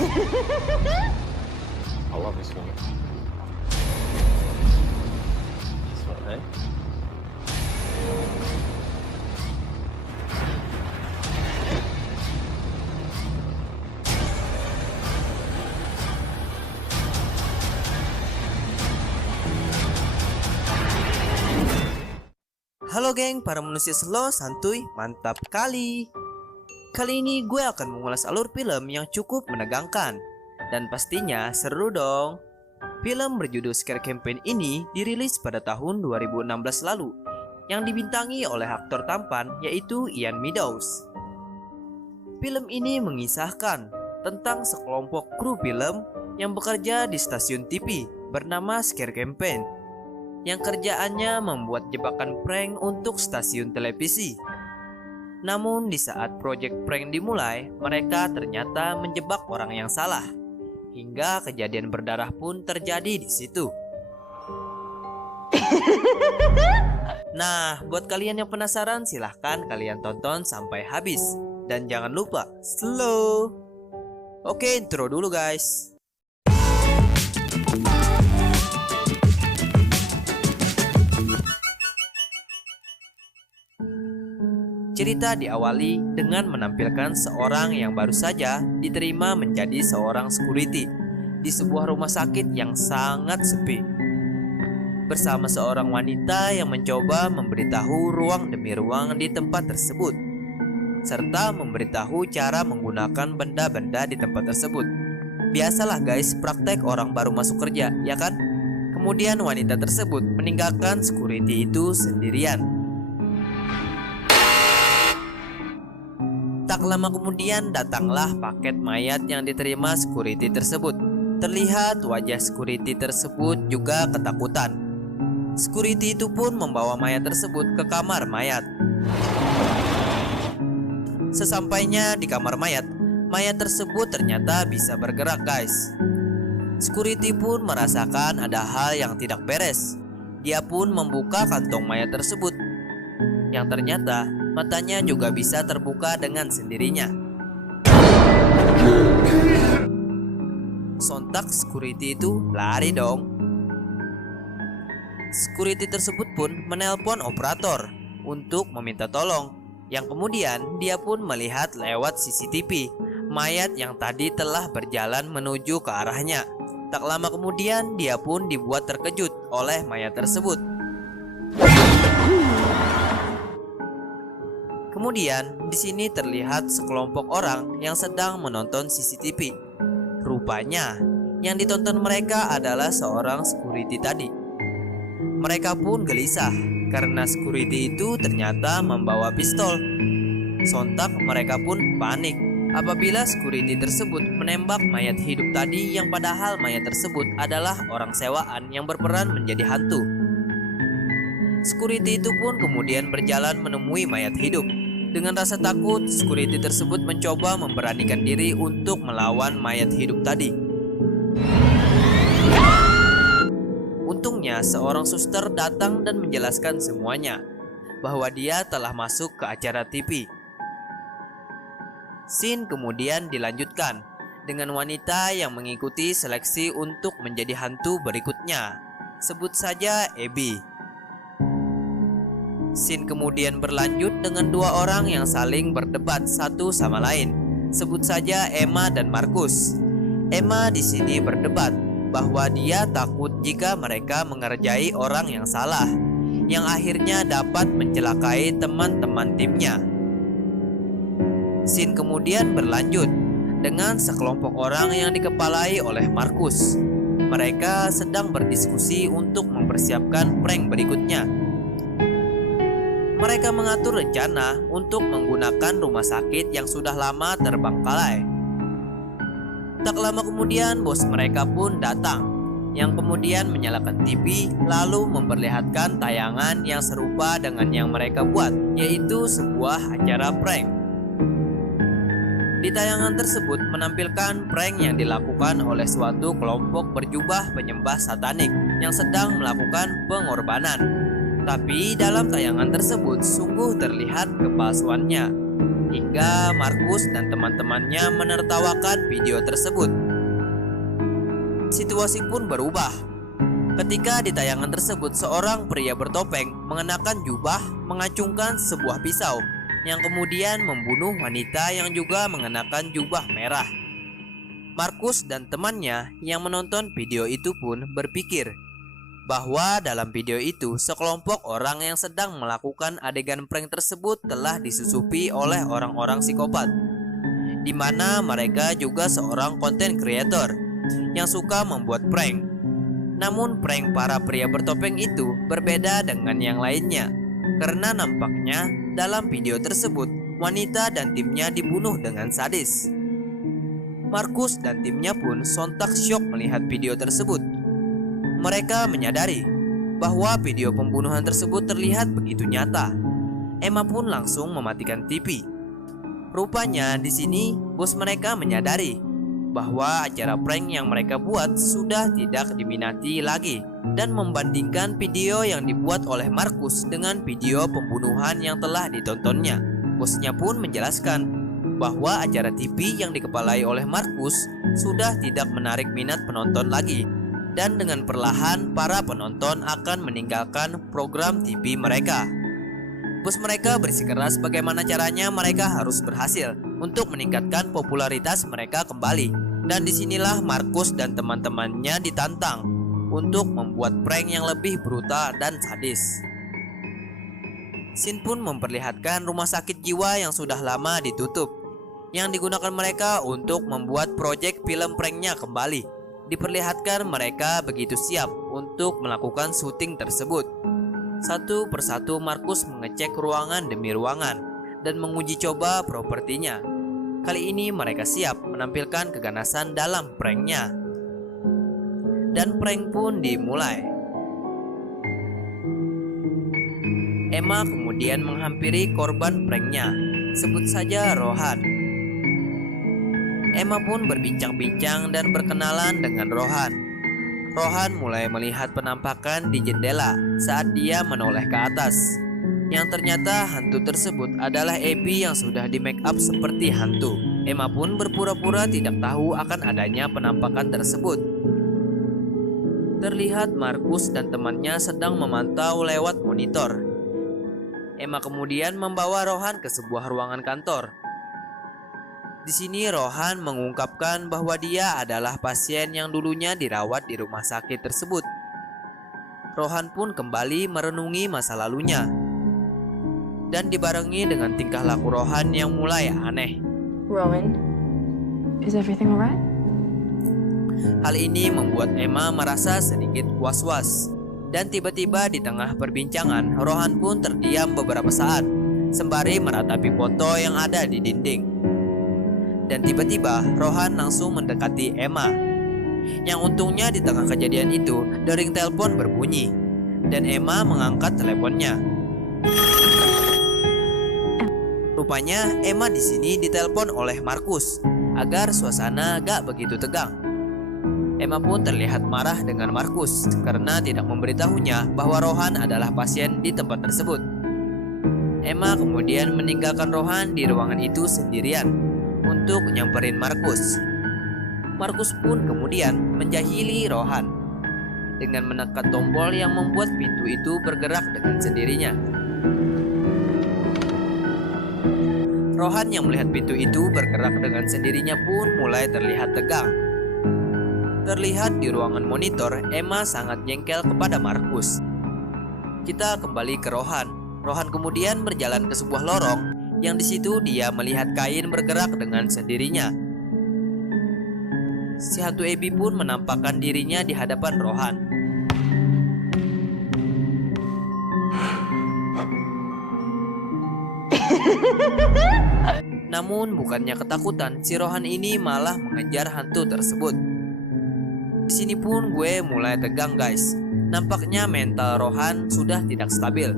I love this one. This one, hey? Halo geng, para manusia slow, santuy, mantap kali. Kali ini gue akan mengulas alur film yang cukup menegangkan. Dan pastinya seru dong. Film berjudul Scare Campaign ini dirilis pada tahun 2016 lalu, yang dibintangi oleh aktor tampan yaitu Ian Meadows. Film ini mengisahkan tentang sekelompok kru film yang bekerja di stasiun TV bernama Scare Campaign, yang kerjaannya membuat jebakan prank untuk stasiun televisi. Namun di saat proyek prank dimulai, mereka ternyata menjebak orang yang salah, hingga kejadian berdarah pun terjadi di situ. Nah, buat kalian yang penasaran, silahkan kalian tonton sampai habis. Dan jangan lupa slow. Oke, intro dulu guys. Cerita diawali dengan menampilkan seorang yang baru saja diterima menjadi seorang security di sebuah rumah sakit yang sangat sepi, bersama seorang wanita yang mencoba memberitahu ruang demi ruang di tempat tersebut, serta memberitahu cara menggunakan benda-benda di tempat tersebut. Biasalah guys, praktek orang baru masuk kerja, ya kan? Kemudian wanita tersebut meninggalkan security itu sendirian. Tak lama kemudian datanglah paket mayat yang diterima security tersebut. Terlihat wajah security tersebut juga ketakutan. Security itu pun membawa mayat tersebut ke kamar mayat. Sesampainya di kamar mayat, mayat tersebut ternyata bisa bergerak guys. Security pun merasakan ada hal yang tidak beres. Dia pun membuka kantong mayat tersebut, yang ternyata matanya juga bisa terbuka dengan sendirinya. Sontak security itu lari dong. Security tersebut pun menelpon operator untuk meminta tolong, yang kemudian dia pun melihat lewat CCTV mayat yang tadi telah berjalan menuju ke arahnya. Tak lama kemudian dia pun dibuat terkejut oleh mayat tersebut. Kemudian di sini terlihat sekelompok orang yang sedang menonton CCTV. Rupanya yang ditonton mereka adalah seorang security tadi. Mereka pun gelisah karena security itu ternyata membawa pistol. Sontak mereka pun panik apabila security tersebut menembak mayat hidup tadi, yang padahal mayat tersebut adalah orang sewaan yang berperan menjadi hantu. Security itu pun kemudian berjalan menemui mayat hidup. Dengan rasa takut, security tersebut mencoba memberanikan diri untuk melawan mayat hidup tadi. Untungnya seorang suster datang dan menjelaskan semuanya, bahwa dia telah masuk ke acara TV. Scene kemudian dilanjutkan dengan wanita yang mengikuti seleksi untuk menjadi hantu berikutnya. Sebut saja Abby. Scene kemudian berlanjut dengan dua orang yang saling berdebat satu sama lain. Sebut saja Emma dan Markus. Emma di sini berdebat bahwa dia takut jika mereka mengerjai orang yang salah, yang akhirnya dapat mencelakai teman-teman timnya. Scene kemudian berlanjut dengan sekelompok orang yang dikepalai oleh Markus. Mereka sedang berdiskusi untuk mempersiapkan prank berikutnya. Mereka mengatur rencana untuk menggunakan rumah sakit yang sudah lama terbengkalai. Tak lama kemudian bos mereka pun datang, yang kemudian menyalakan TV lalu memperlihatkan tayangan yang serupa dengan yang mereka buat, yaitu sebuah acara prank. Di tayangan tersebut menampilkan prank yang dilakukan oleh suatu kelompok berjubah penyembah satanik yang sedang melakukan pengorbanan. Tapi dalam tayangan tersebut sungguh terlihat kepalsuannya. hingga Markus dan teman-temannya menertawakan video tersebut. Situasi pun berubah ketika di tayangan tersebut seorang pria bertopeng mengenakan jubah mengacungkan sebuah pisau yang kemudian membunuh wanita yang juga mengenakan jubah merah. Markus dan temannya yang menonton video itu pun berpikir bahwa dalam video itu sekelompok orang yang sedang melakukan adegan prank tersebut telah disusupi oleh orang-orang psikopat, di mana mereka juga seorang konten creator yang suka membuat prank. Namun prank para pria bertopeng itu berbeda dengan yang lainnya, karena nampaknya dalam video tersebut wanita dan timnya dibunuh dengan sadis. Markus dan timnya pun sontak syok melihat video tersebut. Mereka menyadari bahwa video pembunuhan tersebut terlihat begitu nyata. Emma pun langsung mematikan TV. Rupanya di sini bos mereka menyadari bahwa acara prank yang mereka buat sudah tidak diminati lagi dan membandingkan video yang dibuat oleh Markus dengan video pembunuhan yang telah ditontonnya. Bosnya pun menjelaskan bahwa acara TV yang dikepalai oleh Markus sudah tidak menarik minat penonton lagi, dan dengan perlahan para penonton akan meninggalkan program TV mereka. Bos mereka bersikeras bagaimana caranya mereka harus berhasil untuk meningkatkan popularitas mereka kembali. Dan disinilah Markus dan teman-temannya ditantang untuk membuat prank yang lebih brutal dan sadis. Scene pun memperlihatkan rumah sakit jiwa yang sudah lama ditutup, yang digunakan mereka untuk membuat proyek film pranknya kembali. Diperlihatkan mereka begitu siap untuk melakukan syuting tersebut. Satu persatu Markus mengecek ruangan demi ruangan dan menguji coba propertinya. Kali ini mereka siap menampilkan keganasan dalam pranknya. Dan prank pun dimulai. Emma kemudian menghampiri korban pranknya, sebut saja Rohan. Emma pun berbincang-bincang dan berkenalan dengan Rohan. Rohan mulai melihat penampakan di jendela saat dia menoleh ke atas, yang ternyata hantu tersebut adalah Abby yang sudah di make up seperti hantu. Emma pun berpura-pura tidak tahu akan adanya penampakan tersebut. Terlihat Markus dan temannya sedang memantau lewat monitor. Emma kemudian membawa Rohan ke sebuah ruangan kantor. Di sini Rohan mengungkapkan bahwa dia adalah pasien yang dulunya dirawat di rumah sakit tersebut. Rohan pun kembali merenungi masa lalunya dan dibarengi dengan tingkah laku Rohan yang mulai aneh. Rowan, is everything alright? Hal ini membuat Emma merasa sedikit was-was. Dan tiba-tiba di tengah perbincangan, Rohan pun terdiam beberapa saat sembari meratapi foto yang ada di dinding. Dan tiba-tiba Rohan langsung mendekati Emma. Yang untungnya di tengah kejadian itu, dering telepon berbunyi dan Emma mengangkat teleponnya. Rupanya Emma di sini ditelepon oleh Markus agar suasana gak begitu tegang. Emma pun terlihat marah dengan Markus karena tidak memberitahunya bahwa Rohan adalah pasien di tempat tersebut. Emma kemudian meninggalkan Rohan di ruangan itu sendirian untuk nyamperin Markus. Markus pun kemudian menjahili Rohan dengan menekan tombol yang membuat pintu itu bergerak dengan sendirinya. Rohan yang melihat pintu itu bergerak dengan sendirinya pun mulai terlihat tegang. Terlihat di ruangan monitor, Emma sangat jengkel kepada Markus. Kita kembali ke Rohan. Rohan kemudian berjalan ke sebuah lorong yang di situ dia melihat kain bergerak dengan sendirinya. Si hantu Abby pun menampakkan dirinya di hadapan Rohan. Namun bukannya ketakutan, si Rohan ini malah mengejar hantu tersebut. Di sini pun gue mulai tegang guys. Nampaknya mental Rohan sudah tidak stabil.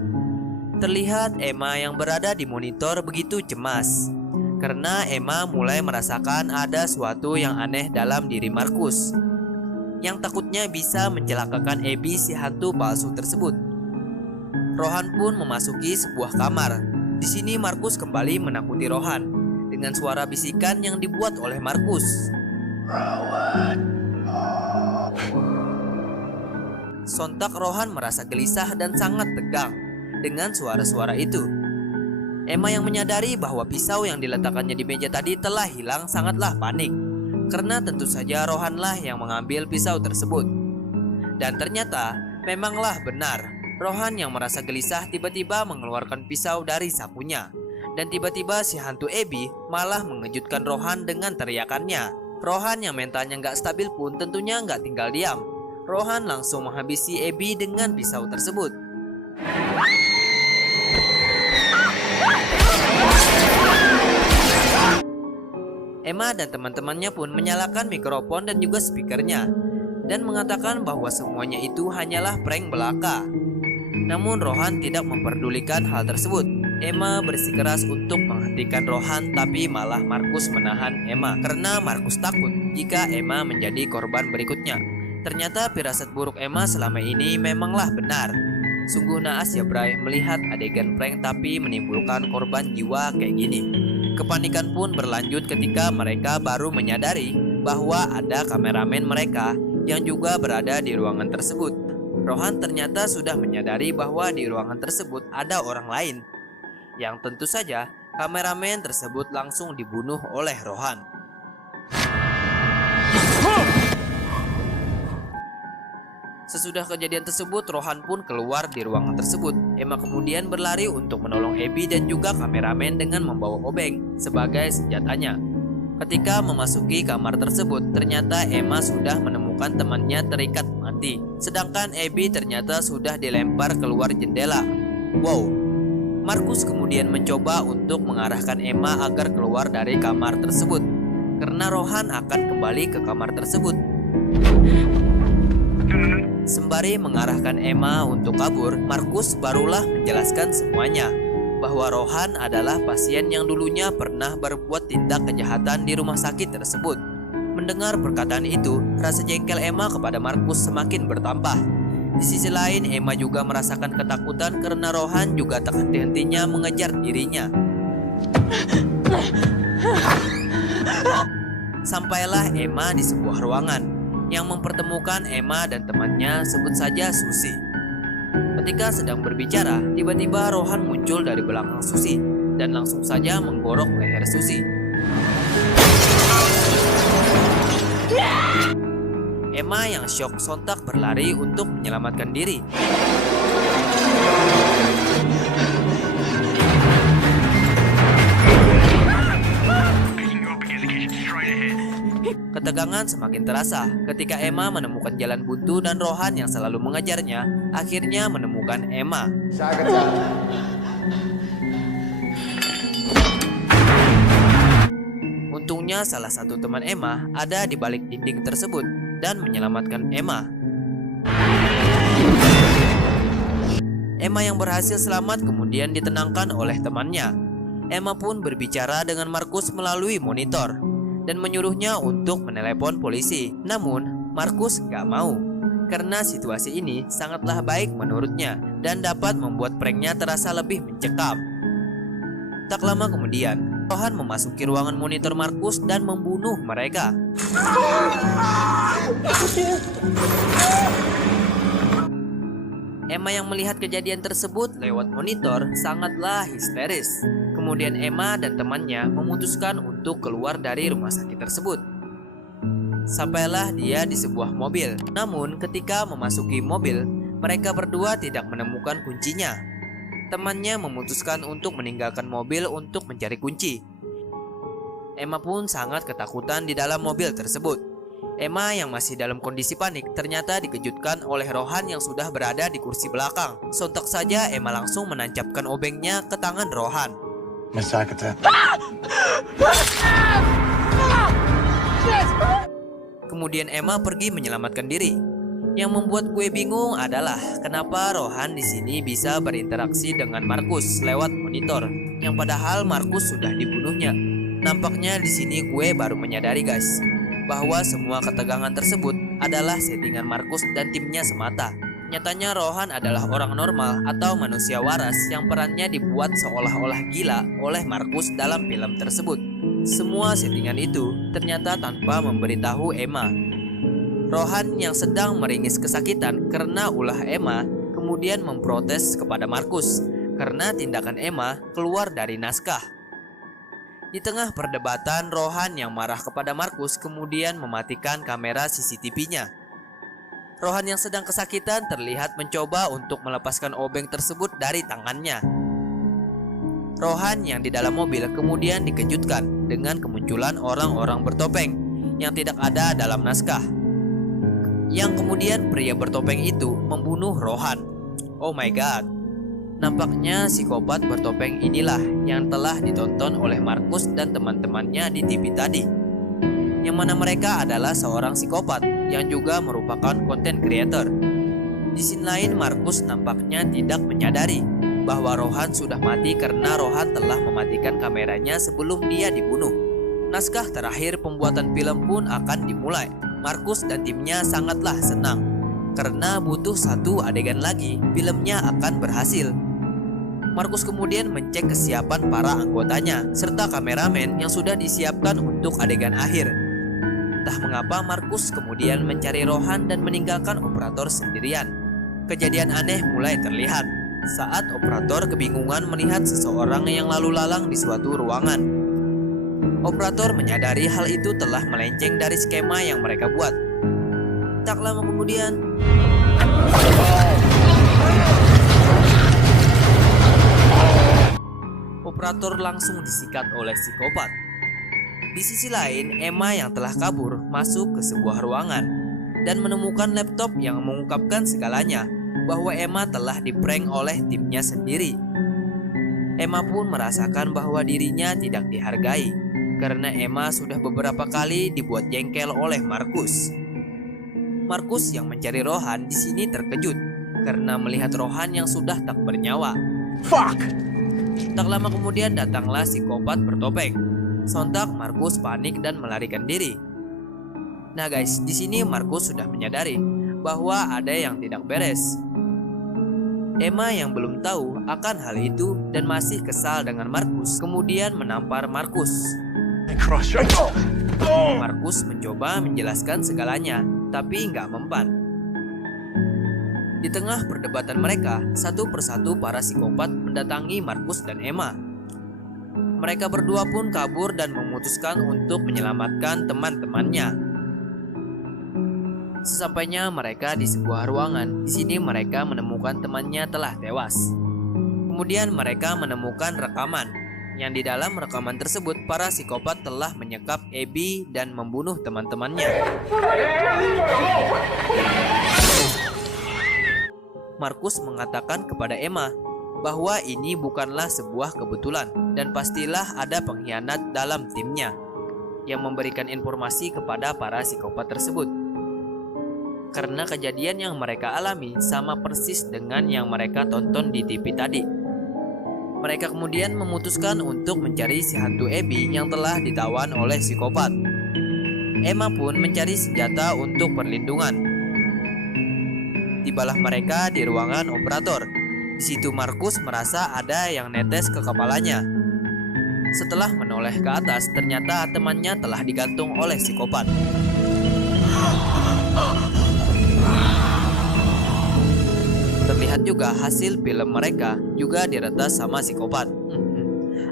Terlihat Emma yang berada di monitor begitu cemas karena Emma mulai merasakan ada sesuatu yang aneh dalam diri Markus yang takutnya bisa mencelakakan Abby si hantu palsu tersebut. Rohan pun memasuki sebuah kamar. Di sini Markus kembali menakuti Rohan dengan suara bisikan yang dibuat oleh Markus. Sontak Rohan merasa gelisah dan sangat tegang dengan suara-suara itu. Emma yang menyadari bahwa pisau yang diletakkannya di meja tadi telah hilang sangatlah panik, karena tentu saja Rohanlah yang mengambil pisau tersebut. Dan ternyata memanglah benar, Rohan yang merasa gelisah tiba-tiba mengeluarkan pisau dari sakunya. Dan tiba-tiba si hantu Abby malah mengejutkan Rohan dengan teriakannya. Rohan yang mentalnya nggak stabil pun tentunya nggak tinggal diam. Rohan langsung menghabisi Abby dengan pisau tersebut. Emma dan teman-temannya pun menyalakan mikrofon dan juga speakernya dan mengatakan bahwa semuanya itu hanyalah prank belaka. Namun Rohan tidak memperdulikan hal tersebut. Emma bersikeras untuk menghentikan Rohan, tapi malah Markus menahan Emma karena Markus takut jika Emma menjadi korban berikutnya. Ternyata firasat buruk Emma selama ini memanglah benar. Sungguh naas ya Bray melihat adegan prank tapi menimbulkan korban jiwa kayak gini. Kepanikan pun berlanjut ketika mereka baru menyadari bahwa ada kameramen mereka yang juga berada di ruangan tersebut. Rohan ternyata sudah menyadari bahwa di ruangan tersebut ada orang lain, yang tentu saja kameramen tersebut langsung dibunuh oleh Rohan. Sesudah kejadian tersebut, Rohan pun keluar di ruangan tersebut. Emma kemudian berlari untuk menolong Abby dan juga kameramen dengan membawa obeng sebagai senjatanya. Ketika memasuki kamar tersebut, ternyata Emma sudah menemukan temannya terikat mati. Sedangkan Abby ternyata sudah dilempar keluar jendela. Wow. Markus kemudian mencoba untuk mengarahkan Emma agar keluar dari kamar tersebut, karena Rohan akan kembali ke kamar tersebut. Sembari mengarahkan Emma untuk kabur, Markus barulah menjelaskan semuanya, bahwa Rohan adalah pasien yang dulunya pernah berbuat tindak kejahatan di rumah sakit tersebut. Mendengar perkataan itu, rasa jengkel Emma kepada Markus semakin bertambah. Di sisi lain, Emma juga merasakan ketakutan karena Rohan juga tak henti-hentinya mengejar dirinya. Sampailah Emma di sebuah ruangan yang mempertemukan Emma dan temannya, sebut saja Susi. Ketika sedang berbicara, tiba-tiba Rohan muncul dari belakang Susi dan langsung saja menggorok leher Susi. Emma yang syok sontak berlari untuk menyelamatkan diri. Ketegangan semakin terasa ketika Emma menemukan jalan buntu dan Rohan yang selalu mengejarnya akhirnya menemukan Emma. Untungnya salah satu teman Emma ada di balik dinding tersebut dan menyelamatkan Emma. Emma yang berhasil selamat kemudian ditenangkan oleh temannya. Emma pun berbicara dengan Markus melalui monitor dan menyuruhnya untuk menelepon polisi. Namun Markus gak mau, karena situasi ini sangatlah baik menurutnya dan dapat membuat pranknya terasa lebih mencekam. Tak lama kemudian, Rohan memasuki ruangan monitor Markus dan membunuh mereka. Emma yang melihat kejadian tersebut lewat monitor sangatlah histeris. Kemudian Emma dan temannya memutuskan untuk keluar dari rumah sakit tersebut. Sampailah dia di sebuah mobil. Namun ketika memasuki mobil, mereka berdua tidak menemukan kuncinya. Temannya memutuskan untuk meninggalkan mobil untuk mencari kunci. Emma pun sangat ketakutan di dalam mobil tersebut. Emma yang masih dalam kondisi panik ternyata dikejutkan oleh Rohan yang sudah berada di kursi belakang. Sontak saja Emma langsung menancapkan obengnya ke tangan Rohan. Kemudian Emma pergi menyelamatkan diri. Yang membuat gue bingung adalah kenapa Rohan di sini bisa berinteraksi dengan Markus lewat monitor, yang padahal Markus sudah dibunuhnya. Nampaknya di sini gue baru menyadari guys, bahwa semua ketegangan tersebut adalah settingan Markus dan timnya semata. Nyatanya Rohan adalah orang normal atau manusia waras yang perannya dibuat seolah-olah gila oleh Markus dalam film tersebut. Semua settingan itu ternyata tanpa memberitahu Emma. Rohan yang sedang meringis kesakitan karena ulah Emma kemudian memprotes kepada Markus karena tindakan Emma keluar dari naskah. Di tengah perdebatan, Rohan yang marah kepada Markus kemudian mematikan kamera CCTV-nya. Rohan yang sedang kesakitan terlihat mencoba untuk melepaskan obeng tersebut dari tangannya. Rohan yang di dalam mobil kemudian dikejutkan dengan kemunculan orang-orang bertopeng yang tidak ada dalam naskah. Yang kemudian pria bertopeng itu membunuh Rohan. Oh my god. Nampaknya psikopat bertopeng inilah yang telah ditonton oleh Markus dan teman-temannya di TV tadi. Yang mana mereka adalah seorang psikopat yang juga merupakan content creator. Di sisi lain, Markus nampaknya tidak menyadari bahwa Rohan sudah mati karena Rohan telah mematikan kameranya sebelum dia dibunuh. Naskah terakhir pembuatan film pun akan dimulai. Markus dan timnya sangatlah senang karena butuh satu adegan lagi filmnya akan berhasil. Markus kemudian mengecek kesiapan para anggotanya serta kameramen yang sudah disiapkan untuk adegan akhir. Entah mengapa Markus kemudian mencari Rohan dan meninggalkan operator sendirian. Kejadian aneh mulai terlihat saat operator kebingungan melihat seseorang yang lalu lalang di suatu ruangan. Operator menyadari hal itu telah melenceng dari skema yang mereka buat. Tak lama kemudian, operator langsung disikat oleh psikopat. Di sisi lain, Emma yang telah kabur masuk ke sebuah ruangan dan menemukan laptop yang mengungkapkan segalanya bahwa Emma telah diprank oleh timnya sendiri. Emma pun merasakan bahwa dirinya tidak dihargai karena Emma sudah beberapa kali dibuat jengkel oleh Markus. Markus yang mencari Rohan di sini terkejut karena melihat Rohan yang sudah tak bernyawa. Fuck! Tak lama kemudian datanglah psikopat bertopeng. Sontak Markus panik dan melarikan diri. Nah guys, di sini Markus sudah menyadari bahwa ada yang tidak beres. Emma yang belum tahu akan hal itu dan masih kesal dengan Markus kemudian menampar Markus. Markus mencoba menjelaskan segalanya, tapi nggak mempan. Di tengah perdebatan mereka, satu persatu para psikopat mendatangi Markus dan Emma. Mereka berdua pun kabur dan memutuskan untuk menyelamatkan teman-temannya. Sesampainya mereka di sebuah ruangan, di sini mereka menemukan temannya telah tewas. Kemudian mereka menemukan rekaman, yang di dalam rekaman tersebut para psikopat telah menyekap Abby dan membunuh teman-temannya. Markus mengatakan kepada Emma bahwa ini bukanlah sebuah kebetulan dan pastilah ada pengkhianat dalam timnya yang memberikan informasi kepada para psikopat tersebut. Karena kejadian yang mereka alami sama persis dengan yang mereka tonton di TV tadi. Mereka kemudian memutuskan untuk mencari si hantu Abby yang telah ditawan oleh psikopat. Emma pun mencari senjata untuk perlindungan. Tibalah mereka di ruangan operator. Di situ Markus merasa ada yang netes ke kepalanya. Setelah menoleh ke atas, ternyata temannya telah digantung oleh psikopat. Terlihat juga hasil film mereka juga diretas sama psikopat.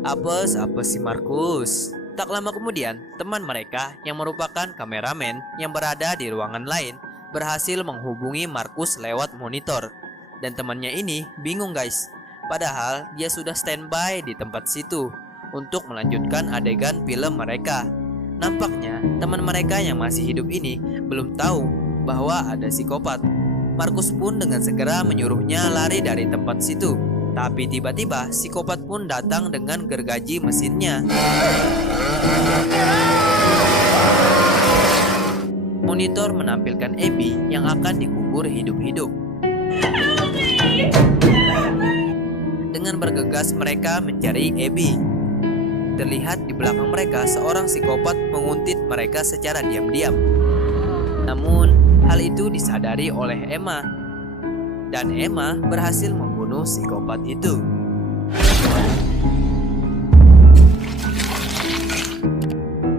Apes si Markus. Tak lama kemudian, teman mereka yang merupakan kameramen yang berada di ruangan lain berhasil menghubungi Markus lewat monitor. Dan temannya ini bingung guys. Padahal dia sudah standby di tempat situ untuk melanjutkan adegan film mereka. Nampaknya teman mereka yang masih hidup ini belum tahu bahwa ada psikopat. Markus pun dengan segera menyuruhnya lari dari tempat situ. Tapi tiba-tiba psikopat pun datang dengan gergaji mesinnya. Monitor menampilkan Abby yang akan dikubur hidup-hidup. Dengan bergegas mereka mencari Abby. Terlihat di belakang mereka seorang psikopat menguntit mereka secara diam-diam. Namun hal itu disadari oleh Emma. dan Emma berhasil membunuh psikopat itu.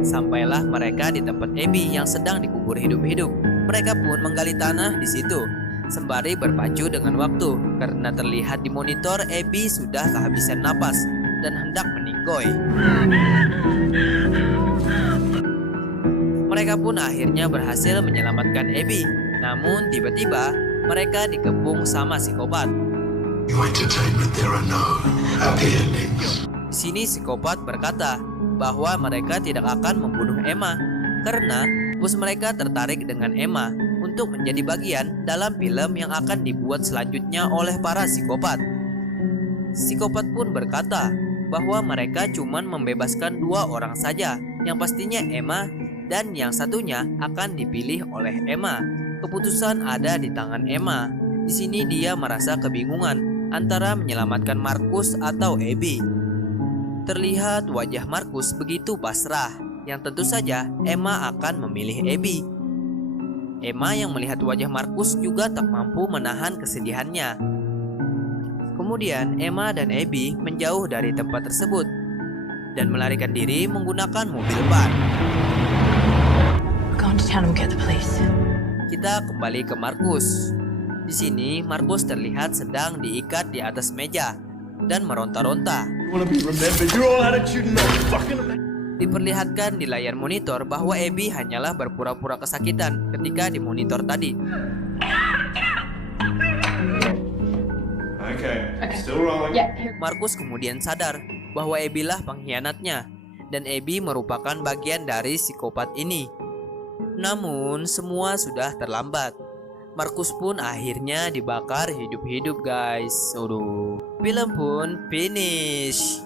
Sampailah mereka di tempat Abby yang sedang dikubur hidup-hidup. Mereka pun menggali tanah di situ, sembari berpacu dengan waktu karena terlihat di monitor Abby sudah kehabisan napas dan hendak meninggoy. Mereka pun akhirnya berhasil menyelamatkan Abby. Namun tiba-tiba mereka dikepung sama psikopat. You entertain me, there are no happy endings. Di sini psikopat berkata bahwa mereka tidak akan membunuh Emma karena bos mereka tertarik dengan Emma untuk menjadi bagian dalam film yang akan dibuat selanjutnya oleh para psikopat. Psikopat pun berkata bahwa mereka cuma membebaskan 2 orang saja, yang pastinya Emma, dan yang satunya akan dipilih oleh Emma. Keputusan ada di tangan Emma. Di sini dia merasa kebingungan antara menyelamatkan Marcus atau Abby. Terlihat wajah Marcus begitu pasrah, yang tentu saja Emma akan memilih Abby. Emma yang melihat wajah Marcus juga tak mampu menahan kesedihannya. Kemudian Emma dan Abby menjauh dari tempat tersebut dan melarikan diri menggunakan mobil ban. We're going to town and get the police. Kita kembali ke Marcus. Di sini Marcus terlihat sedang diikat di atas meja dan meronta-ronta. Diperlihatkan di layar monitor bahwa Abby hanyalah berpura-pura kesakitan ketika di monitor tadi. Okay, still rolling. Yeah, here. Marcus kemudian sadar bahwa Abby lah pengkhianatnya dan Abby merupakan bagian dari psikopat ini. Namun semua sudah terlambat. Marcus pun akhirnya dibakar hidup-hidup guys. Film pun finish.